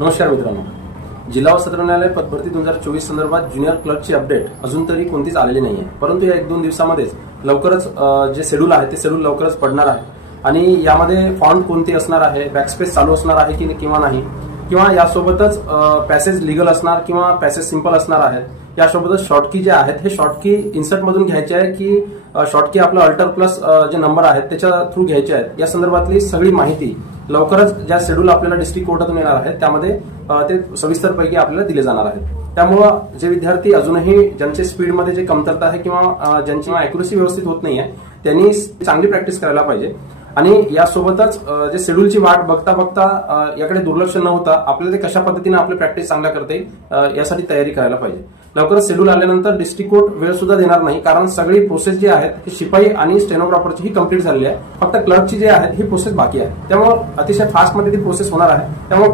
नमस्कार मित्रांनो, जिल्हा व सत्र न्यायालय पदभरती 2024 संदर्भात ज्युनियर क्लर्कची अपडेट अजून तरी कोणतीच आलेली नाहीये. परंतु या 1-2 दिवसामध्येच लवकरच जे शेड्यूल आहे ते शेड्यूल लवकरच पडणार आहे आणि यामध्ये फॉन्ट कोणती असणार आहे, बॅकस्पेस चालू असणार आहे की किंवा नाही, किंवा यासोबतच पॅसेज लिगल असणार किंवा पॅसेज सिंपल असणार आहेत. यासोबतच शॉर्टकी जे आहेत हे शॉर्टकी इन्सर्ट मधून घ्यायचे आहे की शॉर्टकी आपलं अल्टर प्लस जे नंबर आहेत त्याच्या थ्रू घ्यायचे आहेत, या संदर्भातली सगळी माहिती लवकरच ज्या शेड्यूल आपल्याला डिस्ट्रिक्ट कोर्टातून येणार आहेत त्यामध्ये ते सविस्तरपैकी आपल्याला दिले जाणार आहेत. त्यामुळं जे विद्यार्थी अजूनही ज्यांचे स्पीडमध्ये जे कमतरता आहे किंवा ज्यांची अॅक्युरसी व्यवस्थित होत नाहीये त्यांनी चांगली प्रॅक्टिस करायला पाहिजे. आणि यासोबतच जे शेड्यूलची वाट बघता बघता याकडे दुर्लक्ष न होता आपल्याला ते कशा पद्धतीने आपली प्रॅक्टिस चांगल्या करता येईल यासाठी तयारी करायला पाहिजे. लवकरच शेड्यूल आल्यानंतर डिस्ट्रिक्ट कोर्ट वेळ सुद्धा देणार नाही, कारण सगळी प्रोसेस जी आहेत ही शिपाई आणि स्टेनोग्राफरची ही कंप्लीट झालेली आहे. फक्त क्लर्कची जी आहे ही प्रोसेस बाकी आहे. त्यामुळे अतिशय फास्टमध्ये ती प्रोसेस होणार आहे. त्यामुळे